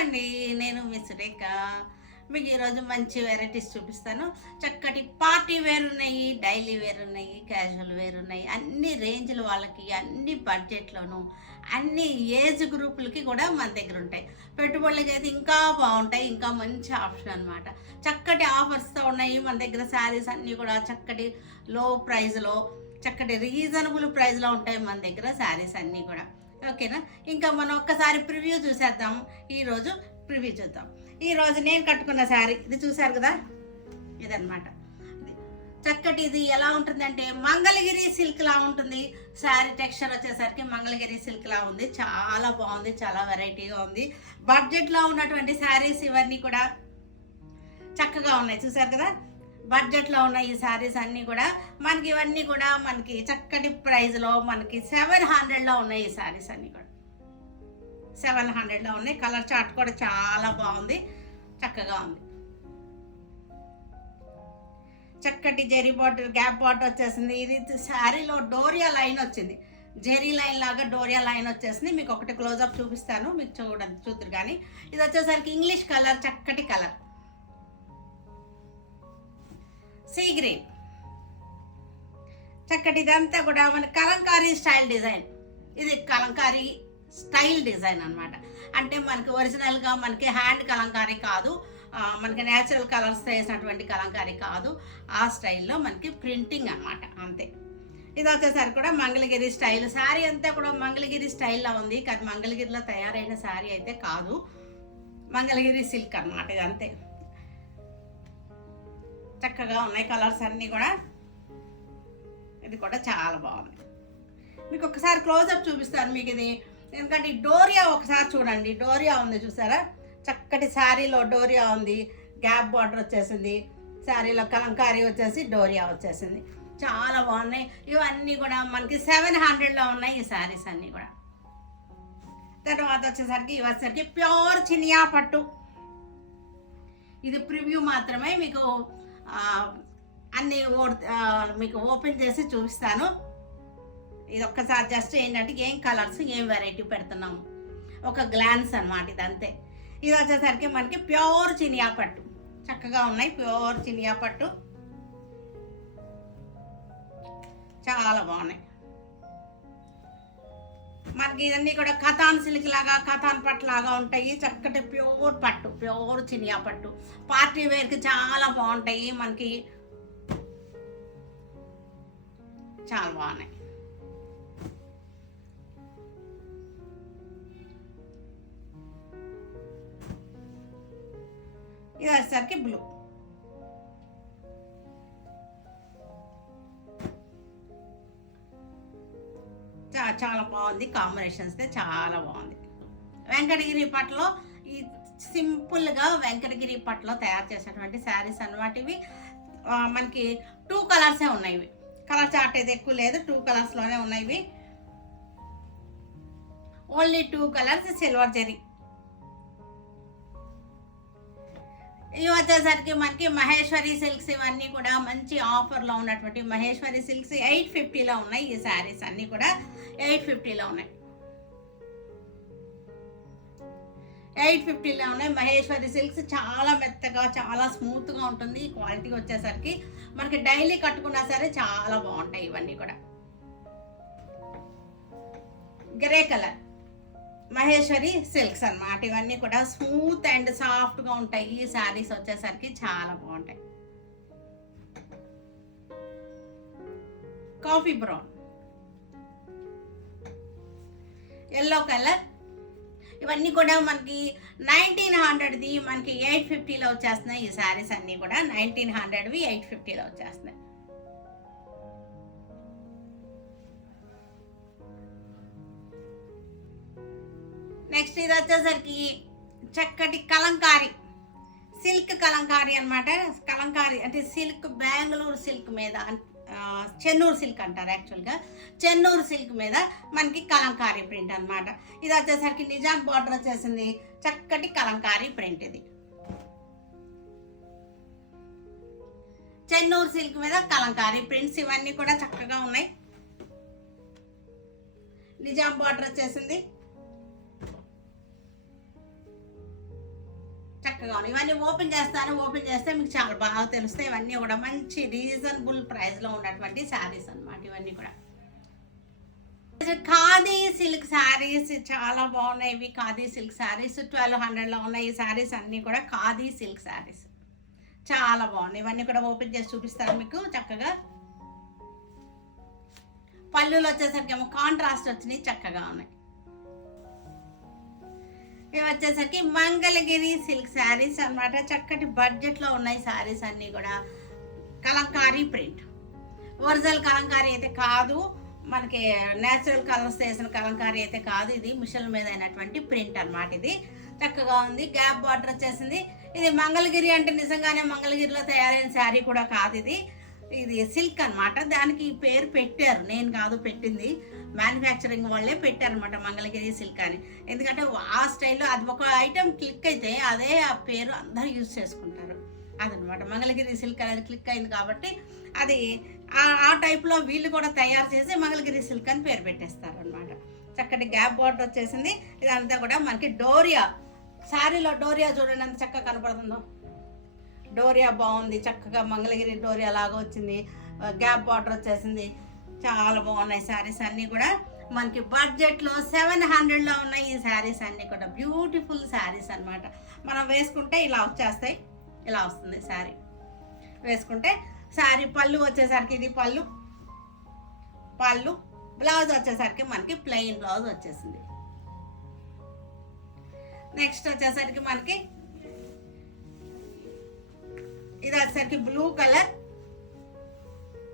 అండి. నేను మీ సురేఖ. మీకు ఈరోజు మంచి వెరైటీస్ చూపిస్తాను. చక్కటి పార్టీ వేర్ ఉన్నాయి, డైలీ వేర్ ఉన్నాయి, క్యాజువల్ వేర్ ఉన్నాయి. అన్ని రేంజ్‌ల వాళ్ళకి, అన్ని బడ్జెట్‌లోను, అన్ని ఏజ్ గ్రూపులకి కూడా మన దగ్గర ఉంటాయి. పెట్టుబడులకైతే ఇంకా బాగుంటాయి. ఇంకా మంచి ఆప్షన్ అనమాట. చక్కటి ఆఫర్స్‌తో ఉన్నాయి మన దగ్గర. శారీస్ అన్నీ కూడా చక్కటి లో ప్రైస్‌లో, చక్కటి రీజనబుల్ ప్రైస్‌లో ఉంటాయి మన దగ్గర శారీస్ అన్నీ కూడా. ఓకేనా? ఇంకా మనం ఒక్కసారి ప్రివ్యూ చూసేద్దాం. ఈరోజు ప్రివ్యూ చూద్దాం. ఈరోజు నేను కట్టుకున్న శారీ ఇది చూశారు కదా, ఇదన్నమాట. చక్కటి ఇది ఎలా ఉంటుందంటే మంగళగిరి సిల్క్ లా ఉంటుంది. శారీ టెక్స్చర్ వచ్చేసరికి మంగళగిరి సిల్క్ లా ఉంది. చాలా బాగుంది, చాలా వెరైటీగా ఉంది. బడ్జెట్లో ఉన్నటువంటి శారీస్ ఇవన్నీ కూడా చక్కగా ఉన్నాయి. చూసారు కదా, బడ్జెట్లో ఉన్న ఈ శారీస్ అన్నీ కూడా మనకి, ఇవన్నీ కూడా మనకి చక్కటి ప్రైస్లో మనకి 700లో ఉన్నాయి. ఈ శారీస్ అన్నీ కూడా 700లో ఉన్నాయి. కలర్ చార్ట్ కూడా చాలా బాగుంది, చక్కగా ఉంది. చక్కటి జెరీ బార్డర్, గ్యాప్ బార్డర్ వచ్చేసింది. ఇది శారీలో డోరియా లైన్ వచ్చింది. జెరీ లైన్ లాగా డోరియా లైన్ వచ్చేసింది. మీకు ఒకటి క్లోజప్ చూపిస్తాను, మీకు చూద్దరు కానీ. ఇది వచ్చేసరికి ఇంగ్లీష్ కలర్, చక్కటి కలర్ సీ గ్రీన్. చక్కటి ఇదంతా కూడా మన కలంకారీ స్టైల్ డిజైన్. ఇది కలంకారీ స్టైల్ డిజైన్ అనమాట. అంటే మనకి ఒరిజినల్గా మనకి హ్యాండ్ కలంకారీ కాదు, మనకి న్యాచురల్ కలర్స్ వేసినటువంటి కలంకారీ కాదు. ఆ స్టైల్లో మనకి ప్రింటింగ్ అనమాట, అంతే. ఇది వచ్చేసరికి కూడా మంగళగిరి స్టైల్. శారీ అంతా కూడా మంగళగిరి స్టైల్లో ఉంది, కానీ మంగళగిరిలో తయారైన శారీ అయితే కాదు. మంగళగిరి సిల్క్ అనమాట ఇది, అంతే. చక్కగా ఉన్నాయి కలర్స్ అన్నీ కూడా. ఇది కూడా చాలా బాగుంది. మీకు ఒకసారి క్లోజప్ చూపిస్తాను మీకు ఇది. ఎందుకంటే ఈ డోరియా ఒకసారి చూడండి, డోరియా ఉంది చూసారా, చక్కటి శారీలో డోరియా ఉంది. గ్యాప్ బార్డర్ వచ్చేసింది. శారీలో కలంకారీ వచ్చేసి డోరియా వచ్చేసింది. చాలా బాగున్నాయి. ఇవన్నీ కూడా మనకి 700లో ఉన్నాయి ఈ శారీస్ అన్నీ కూడా. తర్వాత వచ్చేసరికి ప్యూర్ చినియా పట్టు. ఇది ప్రివ్యూ మాత్రమే, మీకు అన్నీ మీకు ఓపెన్ చేసి చూపిస్తాను. ఇది ఒక్కసారి జస్ట్ ఏంటంటే ఏం కలర్స్, ఏం వెరైటీ పెడుతున్నాము, ఒక గ్లాన్స్ అనమాట ఇది, అంతే. ఇది వచ్చేసరికి మనకి ప్యూర్ చినియా పట్టు. చక్కగా ఉన్నాయి, ప్యూర్ చినియా పట్టు, చాలా బాగున్నాయి. మనకి ఇవన్నీ కూడా కథాన్ సిల్క్ లాగా, కథాన్ పట్టు లాగా ఉంటాయి. చక్కటి ప్యూర్ పట్టు, ప్యూర్ చినియా పట్టు. పార్టీ వేర్కి చాలా బాగుంటాయి మనకి, చాలా బాగున్నాయి. ఇది వచ్చేసరికి బ్లూ. చాలా బాగుంది, కాంబినేషన్స్ చాలా బాగుంది. వెంకటగిరి పట్టులో ఈ సింపుల్గా వెంకటగిరి పట్టులో తయారు చేసినటువంటి శారీస్ అన్నమాట ఇవి. మనకి 2 కలర్సే ఉన్నాయి ఇవి. కలర్ చార్ట్ అయితే ఎక్కువ లేదు, 2 కలర్స్లోనే ఉన్నాయి ఇవి. Only 2 colours silver zari. ఇవి వచ్చేసరికి మనకి మహేశ్వరి సిల్క్స్. ఇవన్నీ కూడా మంచి ఆఫర్లో ఉన్నటువంటి మహేశ్వరి సిల్క్స్ 850లో ఉన్నాయి. ఈ శారీస్ అన్నీ కూడా 850లో ఉన్నాయి. 850లో ఉన్నాయి మహేశ్వరి సిల్క్స్. చాలా మెత్తగా, చాలా స్మూత్గా ఉంటుంది. క్వాలిటీ వచ్చేసరికి మనకి డైలీ కట్టుకున్నా సరే చాలా బాగుంటాయి ఇవన్నీ కూడా. గ్రే కలర్ మహేశ్వరి సిల్క్స్ అన్నమాట. ఇవన్నీ కూడా స్మూత్ అండ్ సాఫ్ట్గా ఉంటాయి. ఈ శారీస్ వచ్చేసరికి చాలా బాగుంటాయి. Coffee brown, yellow colour. ఇవన్నీ కూడా మనకి 1900ది మనకి 850లో వచ్చేస్తున్నాయి. ఈ శారీస్ అన్నీ కూడా 1900వి 850లో వచ్చేస్తున్నాయి. నెక్స్ట్ ఇది వచ్చేసరికి చక్కటి కలంకారీ సిల్క్ కలంకారీ అనమాట. కలంకారీ అంటే సిల్క్, బెంగళూరు సిల్క్ మీద, చెన్నూరు సిల్క్ అంటారు యాక్చువల్గా. చెన్నూరు సిల్క్ మీద మనకి కలంకారీ ప్రింట్ అనమాట. ఇది వచ్చేసరికి నిజాం బార్డర్ వచ్చేసింది. చక్కటి కలంకారీ ప్రింట్ ఇది. చెన్నూరు సిల్క్ మీద కలంకారీ ప్రింట్స్ ఇవన్నీ కూడా చక్కగా ఉన్నాయి. నిజాం బార్డర్ వచ్చేసింది. చక్కగా ఉన్నాయి. ఇవన్నీ ఓపెన్ చేస్తాను, ఓపెన్ చేస్తే మీకు చాలా బాగా తెలుస్తాయి. ఇవన్నీ కూడా మంచి రీజనబుల్ ప్రైస్లో ఉన్నటువంటి శారీస్ అన్నమాట. ఇవన్నీ కూడా ఖాదీ సిల్క్ శారీస్ చాలా బాగున్నాయి. ఇవి ఖాదీ సిల్క్ శారీస్ 1200లో ఉన్నాయి. ఈ శారీస్ అన్నీ కూడా ఖాదీ సిల్క్ శారీస్ చాలా బాగున్నాయి. ఇవన్నీ కూడా ఓపెన్ చేసి చూపిస్తాను మీకు చక్కగా. పళ్ళులో వచ్చేసరికి ఏమో కాంట్రాస్ట్ వచ్చినాయి, చక్కగా ఉన్నాయి. ఇవి వచ్చేసరికి మంగళగిరి సిల్క్ శారీస్ అన్నమాట. చక్కటి బడ్జెట్లో ఉన్నాయి శారీస్ అన్నీ కూడా. కలంకారీ ప్రింట్, ఒరిజినల్ కలంకారీ అయితే కాదు, మనకి నేచురల్ కలర్స్ వేసిన కలంకారీ అయితే కాదు. ఇది మిషన్ మీద అయినటువంటి ప్రింట్ అన్నమాట. ఇది చక్కగా ఉంది. గ్యాప్ బార్డర్ వచ్చేసింది. ఇది మంగళగిరి అంటే నిజంగానే మంగళగిరిలో తయారైన శారీ కూడా కాదు. ఇది సిల్క్ అన్నమాట. దానికి ఈ పేరు పెట్టారు, నేను కాదు పెట్టింది, మ్యానుఫ్యాక్చరింగ్ వాళ్ళే పెట్టారనమాట మంగళగిరి సిల్క్ అని. ఎందుకంటే ఆ స్టైల్లో అది ఒక ఐటెం క్లిక్ అయితే అదే ఆ పేరు అందరూ యూజ్ చేసుకుంటారు. అదనమాట మంగళగిరి సిల్క్ అనేది క్లిక్ అయింది కాబట్టి అది ఆ టైప్లో వీళ్ళు కూడా తయారు చేసి మంగళగిరి సిల్క్ అని పేరు పెట్టేస్తారు అనమాట. చక్కటి గ్యాప్ బార్డర్ వచ్చేసింది. ఇదంతా కూడా మనకి డోరియా శారీలో డోరియా చూడండి ఎంత చక్కగా కనపడుతుందో. డోరియా బాగుంది, చక్కగా మంగళగిరి డోరియా లాగా వచ్చింది. గ్యాప్ బార్డర్ వచ్చేసింది. చాలా బాగున్నాయి శారీస్ అన్నీ కూడా. మనకి బడ్జెట్లో 700లో ఉన్నాయి ఈ శారీస్ అన్నీ కూడా. బ్యూటిఫుల్ శారీస్ అన్నమాట. మనం వేసుకుంటే ఇలా వచ్చేస్తాయి, ఇలా వస్తుంది శారీ వేసుకుంటే. శారీ పళ్ళు వచ్చేసరికి ఇది పళ్ళు, బ్లౌజ్ వచ్చేసరికి మనకి ప్లెయిన్ బ్లౌజ్ వచ్చేసింది. నెక్స్ట్ వచ్చేసరికి మనకి ఇది వచ్చేసరికి బ్లూ కలర్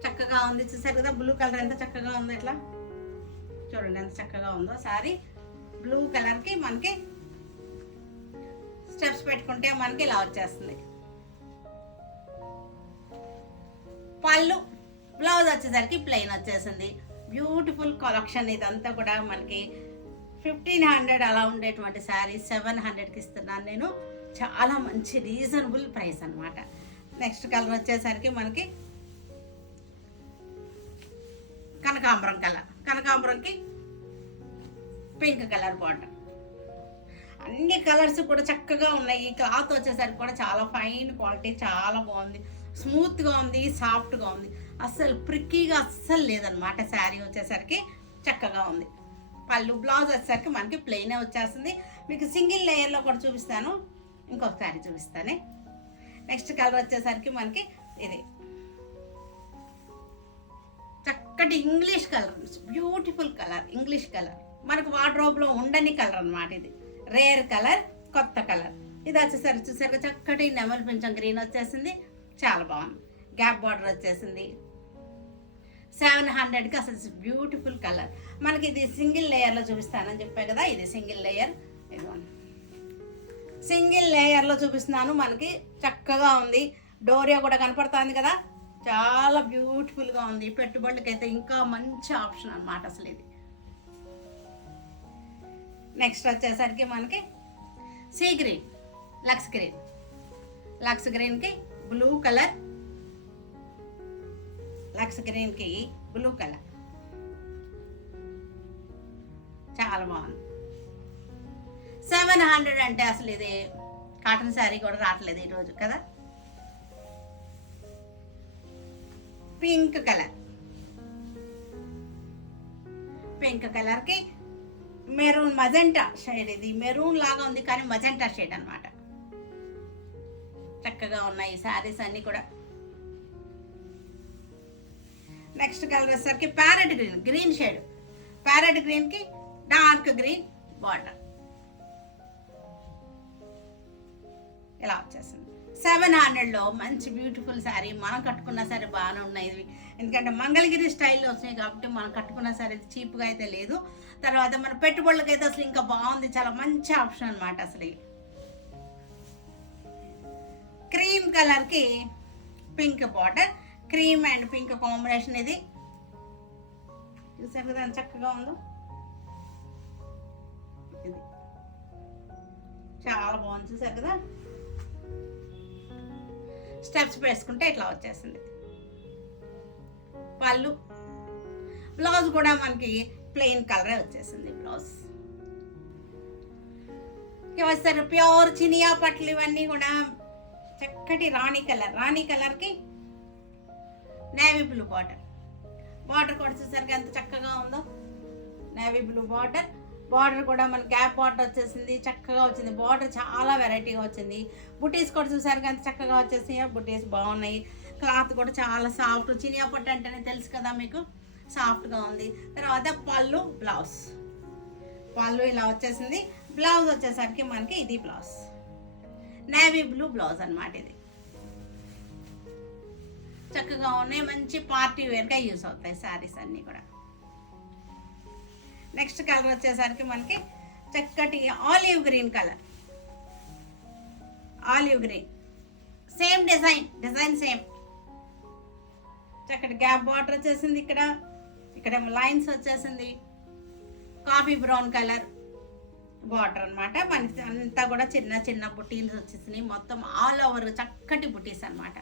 చక్కగా ఉంది. చూసారు కదా బ్లూ కలర్ ఎంత చక్కగా ఉందో. ఇట్లా చూడండి ఎంత చక్కగా ఉందో శారీ. బ్లూ కలర్కి మనకి స్టెప్స్ పెట్టుకుంటే మనకి ఇలా వచ్చేస్తుంది. పళ్ళు, బ్లౌజ్ వచ్చేసరికి ప్లెయిన్ వచ్చేసింది. బ్యూటిఫుల్ కలెక్షన్ ఇదంతా కూడా. మనకి 1500 అలా ఉండేటువంటి శారీ 700కి ఇస్తున్నాను నేను. చాలా మంచి రీజనబుల్ ప్రైస్ అనమాట. నెక్స్ట్ కలర్ వచ్చేసరికి మనకి కనకాంబరం కలర్. కనకాంబరంకి పింక్ కలర్ బార్డర్. అన్ని కలర్స్ కూడా చక్కగా ఉన్నాయి. ఈ క్లాత్ వచ్చేసరికి కూడా చాలా ఫైన్ క్వాలిటీ, చాలా బాగుంది. స్మూత్గా ఉంది, సాఫ్ట్గా ఉంది. అస్సలు ప్రిక్కీగా అస్సలు లేదనమాట. శారీ వచ్చేసరికి చక్కగా ఉంది. పళ్ళు, బ్లౌజ్ వచ్చేసరికి మనకి ప్లెయినే వచ్చేస్తుంది. మీకు సింగిల్ లేయర్లో కూడా చూపిస్తాను, ఇంకొక శారీ చూపిస్తానే. నెక్స్ట్ కలర్ వచ్చేసరికి మనకి ఇది చక్కటి English colour, beautiful colour, English colour. మనకు వార్డ్రోబ్లో ఉండని కలర్ అనమాట. ఇది రేర్ కలర్, కొత్త కలర్. ఇది వచ్చేసరికి చూసారు చక్కటి నెమలి పింఛం గ్రీన్ వచ్చేసింది. చాలా బాగుంది. గ్యాప్ బార్డర్ వచ్చేసింది. 700కి అసలు బ్యూటిఫుల్ కలర్. మనకి ఇది సింగిల్ లేయర్లో చూపిస్తానని చెప్పాను కదా. ఇది సింగిల్ లేయర్, ఇదిగోండి సింగిల్ లేయర్లో చూపిస్తున్నాను. మనకి చక్కగా ఉంది. డోరియా కూడా కనపడుతుంది కదా, చాలా బ్యూటిఫుల్గా ఉంది. పెట్టుబడులకైతే ఇంకా మంచి ఆప్షన్ అన్నమాట అసలు ఇది. నెక్స్ట్ వచ్చేసరికి మనకి సీ గ్రీన్, లక్స్ గ్రీన్కి బ్లూ కలర్, లక్స్ గ్రీన్కి బ్లూ కలర్ చాలా బాగుంది. 700 అంటే అసలు ఇది కాటన్ శారీ కూడా రావట్లేదు ఈరోజు కదా. పింక్ కలర్కి మెరూన్ మజెంటా షేడ్. ఇది మెరూన్ లాగా ఉంది కానీ మజెంటా షేడ్ అన్నమాట. చక్కగా ఉన్నాయి శారీస్ అన్నీ కూడా. నెక్స్ట్ కలర్ వచ్చేసరికి ప్యారెట్ గ్రీన్ షేడ్. ప్యారెట్ గ్రీన్కి డార్క్ గ్రీన్ బార్డర్ ఇలా వచ్చేసింది. 700లో మంచి బ్యూటిఫుల్ శారీ. మనం కట్టుకున్న సరే బాగానే ఉన్నాయి ఇవి. ఎందుకంటే మంగళగిరి స్టైల్లో వచ్చినాయి కాబట్టి మనం కట్టుకున్న సరే చీప్గా అయితే లేదు. తర్వాత మన పెట్టుబడులకైతే అసలు ఇంకా బాగుంది. చాలా మంచి ఆప్షన్ అనమాట అసలు. క్రీమ్ కలర్కి pink border, cream and pink combination. ఇది చూసారు కదా ఎంత చక్కగా ఉందో. ఇది చాలా బాగుంది. చూసారు కదా స్టెప్స్ వేసుకుంటే ఇట్లా వచ్చేసింది. పళ్ళు, బ్లౌజ్ కూడా మనకి ప్లెయిన్ కలరే వచ్చేసింది బ్లౌజ్. వస్తారు ప్యూర్ చినియా పట్లు ఇవన్నీ కూడా చక్కటి రాణి కలర్కి నేవీ బ్లూ బార్డర్ కూడా చూసారు ఎంత చక్కగా ఉందో. నేవీ బ్లూ బార్డర్ కూడా మన గ్యాప్ బార్డర్ వచ్చేసింది, చక్కగా వచ్చింది. బార్డర్ చాలా వెరైటీగా వచ్చింది. బుటీస్ కూడా చూసారు ఎంత చక్కగా వచ్చేసి, బుటీస్ బాగున్నాయి. క్లాత్ కూడా చాలా సాఫ్ట్, చినియా పట్టు అంటేనే తెలుసు కదా మీకు, సాఫ్ట్గా ఉంది. తర్వాత పళ్ళు ఇలా వచ్చేసింది. బ్లౌజ్ వచ్చేసరికి మనకి ఇది బ్లౌజ్ నేవీ బ్లూ బ్లౌజ్ అనమాట. ఇది చక్కగా ఉన్నాయి, మంచి పార్టీ వేర్గా యూస్ అవుతాయి శారీస్ అన్నీ కూడా. నెక్స్ట్ కలర్ వచ్చేసరికి మనకి చక్కటి olive green colour. Same design same. చక్కటి గ్యాప్ బార్డర్ వచ్చేసింది. ఇక్కడ లైన్స్ వచ్చేసింది. కాఫీ బ్రౌన్ కలర్ బార్డర్ అనమాట. మనకి అంతా కూడా చిన్న చిన్న బుటీస్ వచ్చేసినాయి. మొత్తం ఆల్ ఓవర్ చక్కటి బుటీస్ అనమాట.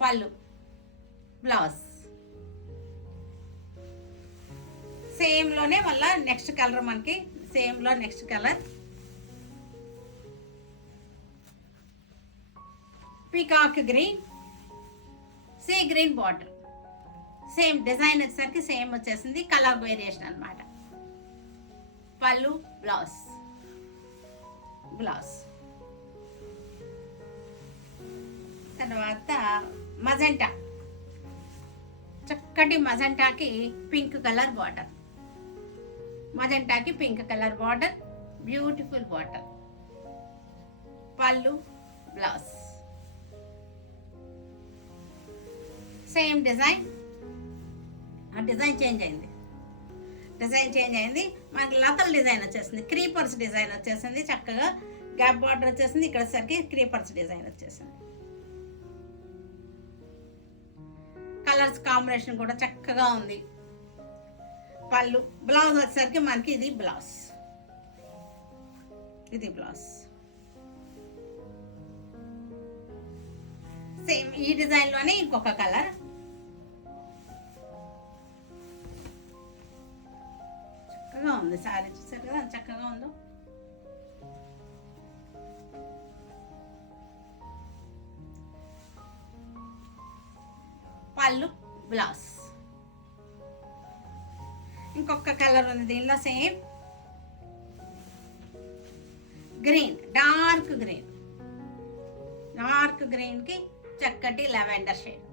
పళ్ళు, బ్లౌజ్ సేమ్ లోనే మళ్ళీ నెక్స్ట్ కలర్ మనకి next colour peacock green, sea green border. Same design వచ్చేసరికి సేమ్ వచ్చేసింది, కలర్ వేరియేషన్ అనమాట. పళ్ళు, బ్లౌజ్ తర్వాత మజెంటా, చక్కటి మజెంటాకి pink colour border. Beautiful border. పళ్ళు, blouse same design. Design change అయింది. మనకి లతల్ డిజైన్ వచ్చేసింది, క్రీపర్స్ డిజైన్ వచ్చేసింది. చక్కగా గ్యాప్ బార్డర్ వచ్చేసింది. ఇక్కడ సరికి క్రీపర్స్ డిజైన్ వచ్చేసింది. కలర్స్ కాంబినేషన్ కూడా చక్కగా ఉంది. పళ్ళు, బ్లౌజ్ వచ్చేసరికి మనకి ఇది బ్లౌజ్. సేమ్ ఈ డిజైన్ లోనే ఇంకొక కలర్. చక్కగా ఉంది సారీ, చూసారు కదా చక్కగా ఉందో. పళ్ళు, బ్లౌజ్. ఇంకొక కలర్ ఉంది దీనిలో, సేమ్ గ్రీన్, డార్క్ గ్రీన్ కి చక్కటి లెవెండర్ షేడ్.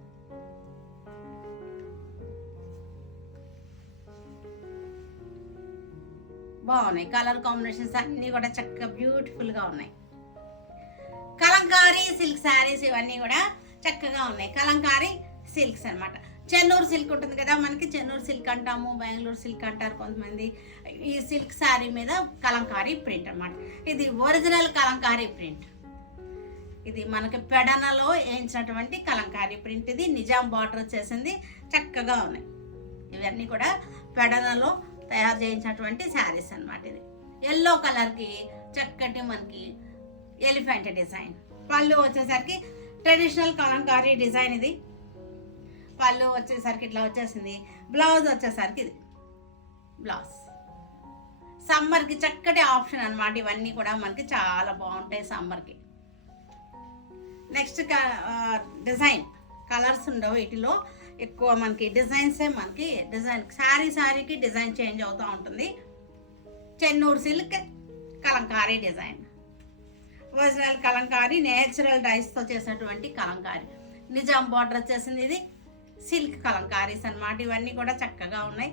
బాగున్నాయి కలర్ కాంబినేషన్స్ అన్ని కూడా చక్కగా బ్యూటిఫుల్ గా ఉన్నాయి. కలంకారీ సిల్క్ శారీస్ ఇవన్నీ కూడా చక్కగా ఉన్నాయి. కలంకారీ సిల్క్స్ అనమాట. చెన్నూరు సిల్క్ ఉంటుంది కదా మనకి, చెన్నూరు సిల్క్ అంటాము, బెంగళూరు సిల్క్ అంటారు కొంతమంది. ఈ సిల్క్ శారీ మీద కలంకారీ ప్రింట్ అనమాట. ఇది ఒరిజినల్ కలంకారీ ప్రింట్. ఇది మనకి పెడనలో వేయించినటువంటి కలంకారీ ప్రింట్. ఇది నిజాం బార్డర్ వచ్చేసింది. చక్కగా ఉన్నాయి. ఇవన్నీ కూడా పెడనలో తయారు చేయించినటువంటి శారీస్ అనమాట. ఇది ఎల్లో కలర్కి చక్కటి మనకి ఎలిఫెంట్ డిజైన్. పళ్ళు వచ్చేసరికి ట్రెడిషనల్ కలంకారీ డిజైన్. ఇది పళ్ళు వచ్చేసరికి ఇట్లా వచ్చేసింది. బ్లౌజ్ వచ్చేసరికి ఇది బ్లౌజ్. సమ్మర్కి చక్కటి ఆప్షన్ అనమాట. ఇవన్నీ కూడా మనకి చాలా బాగుంటాయి సమ్మర్కి. నెక్స్ట్ డిజైన్ కలర్స్ ఉండవు వీటిలో, ఎక్కువ మనకి డిజైన్సే. మనకి డిజైన్ శారీకి డిజైన్ చేంజ్ అవుతూ ఉంటుంది. Chennur silk Kalamkari design, original Kalamkari, natural డైస్తో చేసినటువంటి కలంకారీ. నిజాం బార్డర్ వచ్చేసింది. ఇది సిల్క్ కలంకారీస్ అన్నమాట. ఇవన్నీ కూడా చక్కగా ఉన్నాయి.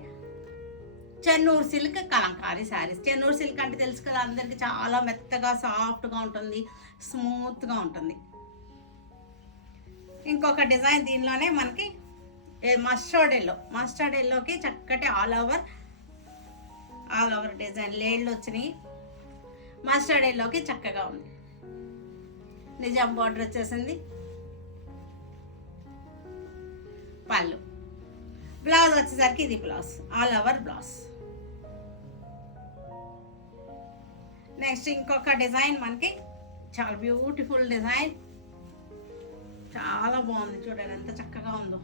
చెన్నూరు సిల్క్ కలంకారీ శారీస్. చెన్నూరు సిల్క్ అంటే తెలుసు కదా అందరికి, చాలా మెత్తగా సాఫ్ట్గా ఉంటుంది, స్మూత్గా ఉంటుంది. ఇంకొక డిజైన్ దీనిలోనే మనకి మస్టర్డ్ ఎల్లోకి చక్కటి ఆల్ ఓవర్ డిజైన్ లేడ్లు వచ్చినాయి. మస్టర్డ్ ఎల్లోకి చక్కగా ఉంది. నిజాం బార్డర్ వచ్చేసింది. పళ్ళు, బ్లౌజ్ వచ్చేసరికి ఇది blouse, all over blouse. Next ఇంకొక డిజైన్ మనకి చాలా బ్యూటిఫుల్ డిజైన్, చాలా బాగుంది. చూడండి ఎంత చక్కగా ఉందో,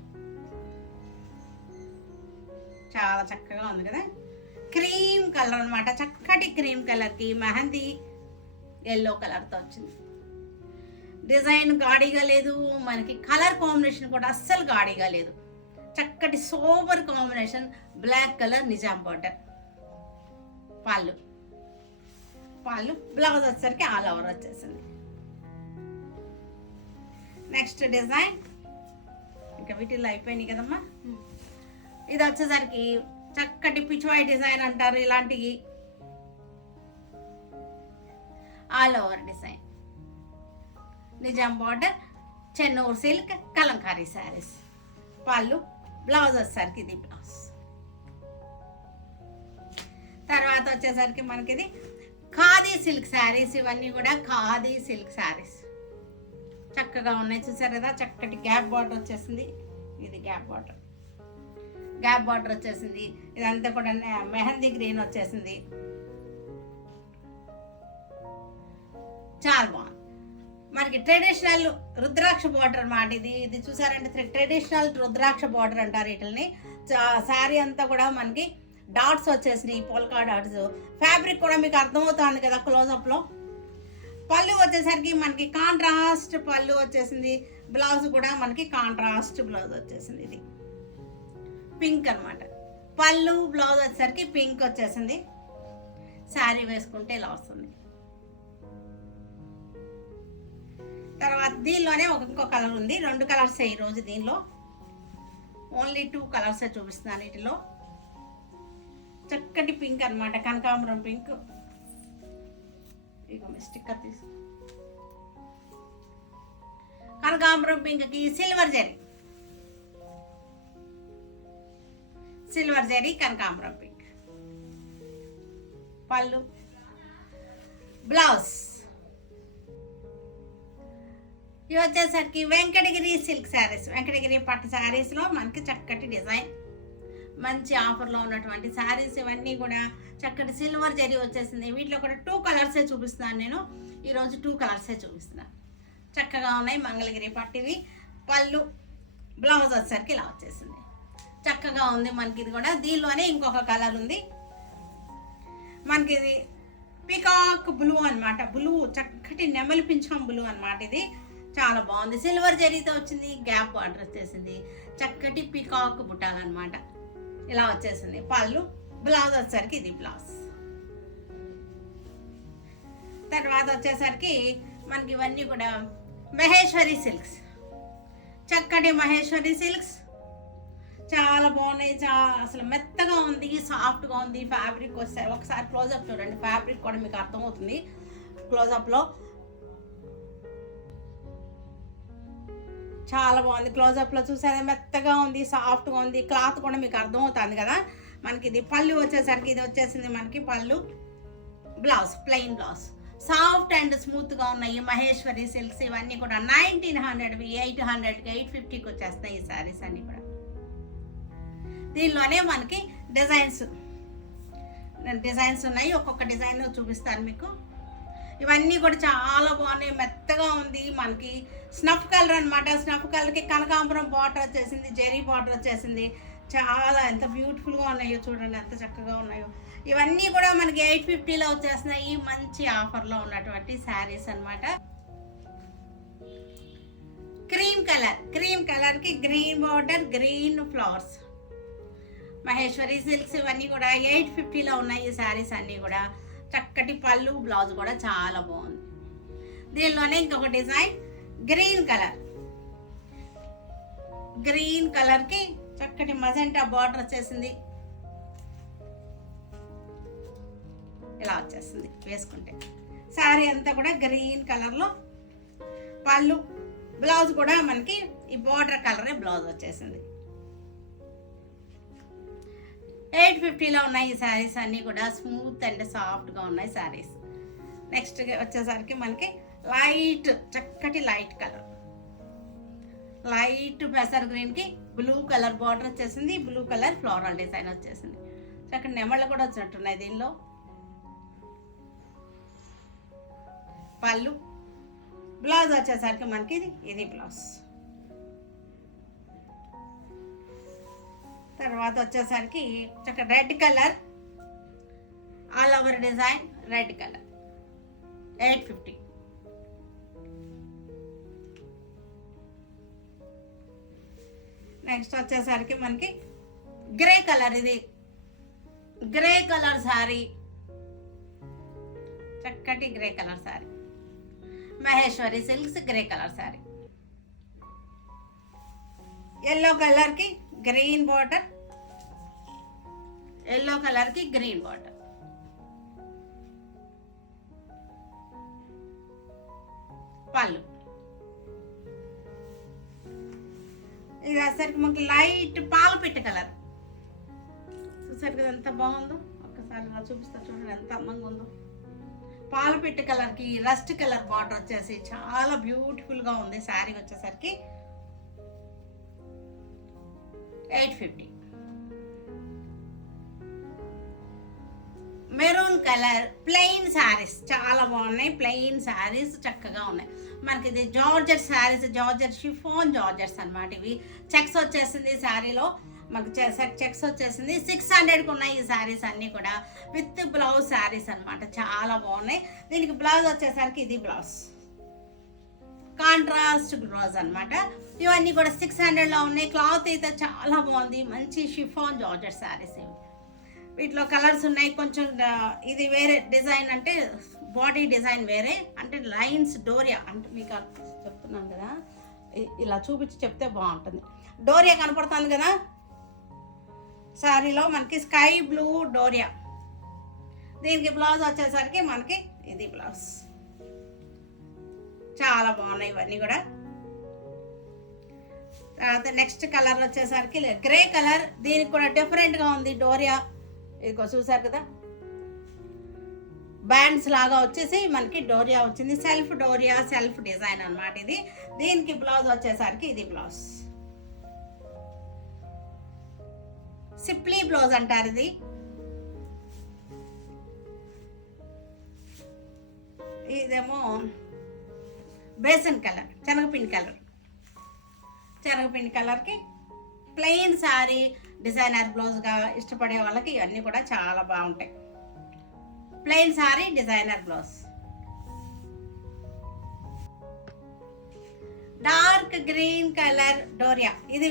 చాలా చక్కగా ఉంది కదా. క్రీమ్ కలర్ అనమాట, చక్కటి క్రీమ్ కలర్కి మెహందీ ఎల్లో కలర్తో వచ్చింది. డిజైన్ గాడిగా లేదు, మనకి కలర్ కాంబినేషన్ కూడా అస్సలు గాడిగా లేదు. చక్కటి sober combination, black colour Nizam border. పళ్ళు బ్లౌజ్ వచ్చేసరికి ఆల్ ఓవర్ వచ్చేసింది. నెక్స్ట్ డిజైన్ ఇంకా వీటిల్లో అయిపోయినాయి కదమ్మా. ఇది వచ్చేసరికి చక్కటి పిచ్వాయి డిజైన్ అంటారు ఇలాంటివి, all over design, Nizam border, Chennur silk Kalamkari saris. పళ్ళు బ్లౌజ్ వచ్చేసరికి ఇది బ్లౌజ్. తర్వాత వచ్చేసరికి మనకి ఇది ఖాదీ సిల్క్ శారీస్. ఇవన్నీ కూడా ఖాదీ సిల్క్ శారీస్ చక్కగా ఉన్నాయి, చూసారు కదా. చక్కటి గ్యాప్ బార్డర్ వచ్చేసింది, ఇది గ్యాప్ బార్డర్ వచ్చేసింది. ఇదంతా కూడా మెహందీ గ్రీన్ వచ్చేసింది, చాలా బాగుంది. మనకి ట్రెడిషనల్ రుద్రాక్ష బార్డర్ అన్నమాట ఇది చూసారంటే ట్రెడిషనల్ రుద్రాక్ష బార్డర్ అంటారు వీటిని. శారీ అంతా కూడా మనకి డాట్స్ వచ్చేసినాయి, పోల్కా డాట్స్. ఫ్యాబ్రిక్ కూడా మీకు అర్థమవుతుంది కదా క్లోజప్లో. పళ్ళు వచ్చేసరికి మనకి కాంట్రాస్ట్ పళ్ళు వచ్చేసింది, బ్లౌజ్ కూడా మనకి కాంట్రాస్ట్ బ్లౌజ్ వచ్చేసింది. ఇది పింక్ అనమాట. పళ్ళు బ్లౌజ్ వచ్చేసరికి పింక్ వచ్చేసింది. శారీ వేసుకుంటే ఇలా వస్తుంది. తర్వాత దీనిలోనే ఇంకో కలర్ ఉంది, 2 కలర్స్ ఈరోజు దీనిలో ఓన్లీ 2 కలర్స్ చూపిస్తున్నాను. వీటిలో చక్కటి పింక్ అనమాట, కనకాంబరం పింక్. ఇక స్టిక్కర్ తీసు, కనకాంబరం పింక్కి సిల్వర్ జరీ కనకాంబరం పింక్. పళ్ళు బ్లౌజ్. ఇవి వచ్చేసరికి వెంకటగిరి సిల్క్ శారీస్, వెంకటగిరి పట్టు శారీస్లో మనకి చక్కటి డిజైన్, మంచి ఆఫర్లో ఉన్నటువంటి శారీస్. ఇవన్నీ కూడా చక్కటి సిల్వర్ జరీ వచ్చేసింది. వీటిలో కూడా 2 కలర్సే చూపిస్తున్నాను నేను ఈరోజు, 2 కలర్సే చూపిస్తున్నాను. చక్కగా ఉన్నాయి, మంగళగిరి పట్టివి. పళ్ళు బ్లౌజ్ వచ్చేసరికి ఇలా వచ్చేసింది, చక్కగా ఉంది. మనకి ఇది కూడా దీనిలోనే ఇంకొక కలర్ ఉంది, మనకి ఇది పికాక్ బ్లూ అనమాట. బ్లూ చక్కటి నెమలి పింఛం బ్లూ అనమాట. ఇది చాలా బాగుంది, సిల్వర్ జరీతో వచ్చింది, గ్యాప్ బార్డర్ వచ్చేసింది, చక్కటి పికాక్ బుట్టాలు అనమాట. ఇలా వచ్చేసింది. పళ్ళు బ్లౌజ్ వచ్చేసరికి ఇది బ్లౌజ్. తర్వాత వచ్చేసరికి మనకి ఇవన్నీ కూడా మహేశ్వరి సిల్క్స్, చక్కటి మహేశ్వరి సిల్క్స్ చాలా బాగున్నాయి. అసలు మెత్తగా ఉంది, సాఫ్ట్గా ఉంది. ఫ్యాబ్రిక్ వస్తాయి, ఒకసారి క్లోజప్ చూడండి, ఫ్యాబ్రిక్ కూడా మీకు అర్థమవుతుంది క్లోజప్లో. చాలా బాగుంది, క్లోజప్లో చూసారా, మెత్తగా ఉంది, సాఫ్ట్గా ఉంది. క్లాత్ కూడా మీకు అర్థమవుతుంది కదా. మనకి ఇది పళ్ళు వచ్చేసరికి ఇది వచ్చేసింది మనకి పళ్ళు. Blouse plain blouse, soft and స్మూత్గా ఉన్నాయి మహేశ్వరి సిల్క్స్. ఇవన్నీ కూడా 1900, 800, 850కి వచ్చేస్తాయి ఈ శారీస్ అన్నీ కూడా. దీనిలోనే మనకి డిజైన్స్ ఉన్నాయి, ఒక్కొక్క డిజైన్ చూపిస్తాను మీకు. ఇవన్నీ కూడా చాలా బాగున్నాయి, మెత్తగా ఉంది. మనకి స్నఫ్ కలర్ అనమాట. స్నఫ్ కలర్కి కనకాంబరం బార్డర్ వచ్చేసింది, జెరీ బార్డర్ వచ్చేసింది. చాలా ఎంత బ్యూటిఫుల్గా ఉన్నాయో చూడండి, ఎంత చక్కగా ఉన్నాయో. ఇవన్నీ కూడా మనకి 850లో వచ్చేస్తున్నాయి, మంచి ఆఫర్లో ఉన్నటువంటి శారీస్ అనమాట. క్రీమ్ కలర్కి green border, green flowers, Maheshwari silks. ఇవన్నీ కూడా 850లో ఉన్నాయి ఈ శారీస్ అన్నీ కూడా. చక్కటి పళ్ళు బ్లౌజ్ కూడా చాలా బాగుంది. దీనిలోనే ఇంకొక డిజైన్ గ్రీన్ కలర్కి చక్కటి మజెంటా బార్డర్ వచ్చేసింది, ఇలా వచ్చేస్తుంది వేసుకుంటే. శారీ అంతా కూడా గ్రీన్ కలర్లో, పళ్ళు బ్లౌజ్ కూడా మనకి ఈ బార్డర్ కలరే బ్లౌజ్ వచ్చేసింది. 850లో ఉన్నాయి ఈ శారీస్ అన్నీ కూడా, స్మూత్ అండ్ సాఫ్ట్గా ఉన్నాయి శారీస్. నెక్స్ట్ వచ్చేసరికి మనకి చక్కటి లైట్ కలర్, లైట్ పెసర్ గ్రీన్కి బ్లూ కలర్ బార్డర్ వచ్చేసింది, బ్లూ కలర్ ఫ్లోరల్ డిజైన్ వచ్చేసింది. చక్కటి నెమళ్ళు కూడా వచ్చినట్టున్నాయి దీనిలో. పళ్ళు బ్లౌజ్ వచ్చేసరికి మనకి ఇది బ్లౌజ్. తర్వాత వచ్చేసరికి చక్కటి red colour all over design red colour 850. Next వచ్చేసరికి మనకి గ్రే కలర్, ఇది గ్రే కలర్ శారీ, చక్కటి grey colour sari, Maheshwari silks grey colour sari. Yellow కలర్కి గ్రీన్ బార్డర్, ఎల్లో కలర్కి గ్రీన్ బార్డర్. పళ్ళు ఇది వచ్చేసరికి మనకి లైట్ పాల పిట్ట కలర్. చూసారు కదా ఎంత బాగుందో, ఒక్కసారి నా చూపిస్తా చూడండి ఎంత అందంగా ఉందో. పాల పిట్ట కలర్కి రస్ట్ కలర్ బార్డర్ వచ్చేసి చాలా బ్యూటిఫుల్గా ఉంది. శారీ వచ్చేసరికి 850. మెరూన్ కలర్ ప్లెయిన్ శారీస్ చాలా బాగున్నాయి. ప్లెయిన్ శారీస్ చక్కగా ఉన్నాయి. మనకి ఇది georgette saris, georgette chiffon georgettes అనమాట. ఇవి చెక్స్ వచ్చేసింది శారీలో, మనకు చెక్స్ వచ్చేసింది. 600కి ఉన్నాయి ఈ శారీస్ అన్నీ కూడా, విత్ బ్లౌజ్ శారీస్ అనమాట. చాలా బాగున్నాయి. దీనికి బ్లౌజ్ వచ్చేసరికి ఇది బ్లౌజ్, కాంట్రాస్ట్ బ్లౌజ్ అనమాట. ఇవన్నీ కూడా 600లో ఉన్నాయి. క్లాత్ అయితే చాలా బాగుంది, మంచి షిఫాన్ జార్జెట్ శారీస్. ఇవి వీటిలో కలర్స్ ఉన్నాయి. కొంచెం ఇది వేరే డిజైన్, అంటే బాడీ డిజైన్ వేరే, అంటే లైన్స్ డోరియా, అంటే మీకు చెప్తున్నాను కదా, ఇలా చూపించి చెప్తే బాగుంటుంది. డోరియా కనపడుతుంది కదా శారీలో, మనకి స్కై బ్లూ డోరియా. దీనికి బ్లౌజ్ వచ్చేసరికి మనకి ఇది బ్లౌజ్. చాలా బాగున్నాయి ఇవన్నీ కూడా. తర్వాత నెక్స్ట్ కలర్ వచ్చేసరికి గ్రే కలర్. దీనికి కూడా డిఫరెంట్గా ఉంది డోరియా. ఇదిగో చూసారు కదా, బ్యాండ్స్ లాగా వచ్చేసి మనకి డోరియా వచ్చింది. సెల్ఫ్ డోరియా, సెల్ఫ్ డిజైన్ అనమాట ఇది. దీనికి బ్లౌజ్ వచ్చేసరికి ఇది బ్లౌజ్, సిప్లీ బ్లౌజ్ అంటారు ఇది. ఇదేమో బేసన్ కలర్, శనగపిండి కలర్. శనగపిండి కలర్కి ప్లెయిన్ శారీ, డిజైనర్ బ్లౌజ్గా ఇష్టపడే వాళ్ళకి ఇవన్నీ కూడా చాలా బాగుంటాయి. Plain saree, designer blouse. Dark green colour doria. ఇది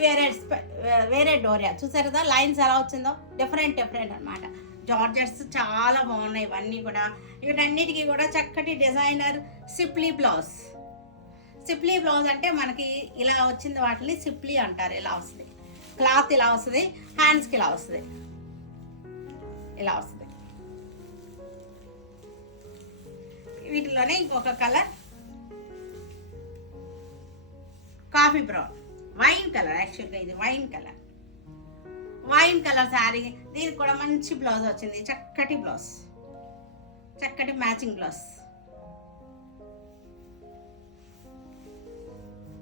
వేరే డోరియా. చూసారు కదా లైన్స్ ఎలా వచ్చిందో, డిఫరెంట్ అనమాట. జార్జెట్స్ చాలా బాగున్నాయి ఇవన్నీ కూడా. వీటన్నిటికీ కూడా చక్కటి డిజైనర్ సిప్లీ బ్లౌజ్. సిప్లీ బ్లౌజ్ అంటే మనకి ఇలా వచ్చింది, వాటిని సిప్లీ అంటారు. ఇలా వస్తుంది క్లాత్, ఇలా వస్తుంది హ్యాండ్స్కి, ఇలా వస్తుంది, ఇలా వస్తుంది. వీటిలోనే ఇంకొక colour coffee brown, wine colour. యాక్చువల్గా ఇది wine colour, wine colour sari. దీనికి కూడా మంచి బ్లౌజ్ వచ్చింది, చక్కటి బ్లౌజ్, చక్కటి మ్యాచింగ్ బ్లౌజ్.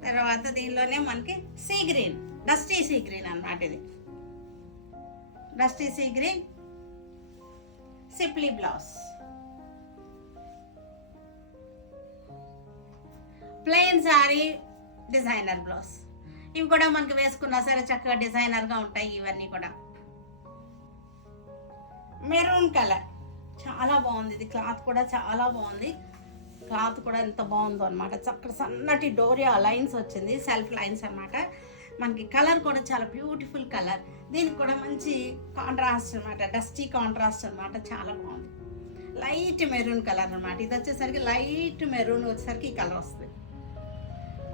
తర్వాత దీనిలోనే మనకి sea green, dusty sea green అన్నమాట. ఇది డస్టీ సీ గ్రీన్, సిప్లీ blouse, plain saree, designer blouse. ఇవి కూడా మనకి వేసుకున్నా సరే చక్కగా డిజైనర్గా ఉంటాయి ఇవన్నీ కూడా. మెరూన్ కలర్ చాలా బాగుంది. ఇది క్లాత్ కూడా చాలా బాగుంది. క్లాత్ కూడా ఎంత బాగుందో అనమాట. చక్కటి సన్నటి డోరియా లైన్స్ వచ్చింది, సెల్ఫ్ లైన్స్ అనమాట. మనకి కలర్ కూడా చాలా బ్యూటిఫుల్ కలర్. దీనికి కూడా మంచి కాంట్రాస్ట్ అనమాట, డస్టీ కాంట్రాస్ట్ అనమాట. చాలా బాగుంది. లైట్ మెరూన్ కలర్ అనమాట. ఇది వచ్చేసరికి లైట్ మెరూన్ వచ్చేసరికి ఈ కలర్ వస్తుంది.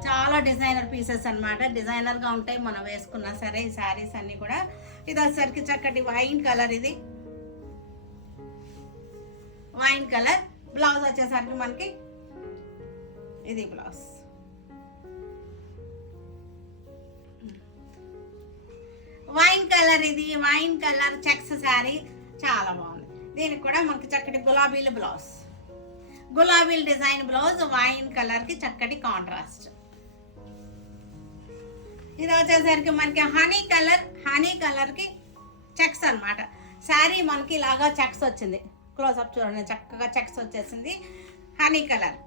చాలా డిజైనర్ పీసెస్ అనమాట, డిజైనర్గా ఉంటాయి మనం వేసుకున్నా సరే ఈ శారీస్ అన్నీ కూడా. ఇది వచ్చేసరికి చక్కటి వైన్ కలర్. ఇది వైన్ కలర్. బ్లౌజ్ వచ్చేసరికి మనకి ఇది బ్లౌజ్. వైన్ కలర్, ఇది వైన్ కలర్ చెక్స్ శారీ చాలా బాగుంది. దీనికి కూడా మనకి చక్కటి గులాబీల బ్లౌజ్, గులాబీల డిజైన్ బ్లౌజ్, వైన్ కలర్కి చక్కటి కాంట్రాస్ట్. ఇది వచ్చేసరికి మనకి హనీ కలర్కి చెక్స్ అనమాట. శారీ మనకి ఇలాగా చెక్స్ వచ్చింది. క్లోజ్అప్ చూడండి, చక్కగా చెక్స్ వచ్చేసింది. Honey colour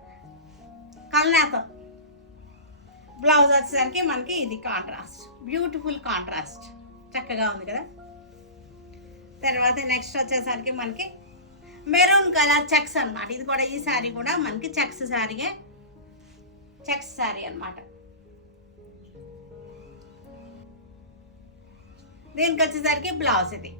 కల్నేతం. బ్లౌజ్ వచ్చేసరికి మనకి ఇది కాంట్రాస్ట్, బ్యూటిఫుల్ కాంట్రాస్ట్, చక్కగా ఉంది కదా. తర్వాత నెక్స్ట్ వచ్చేసరికి మనకి మెరూన్ కలర్ చెక్స్ అనమాట. ఇది కూడా ఈ శారీ కూడా మనకి చెక్స్ శారీయే, చెక్స్ శారీ అనమాట. దీనికి వచ్చేసరికి బ్లౌజ్ ఇది.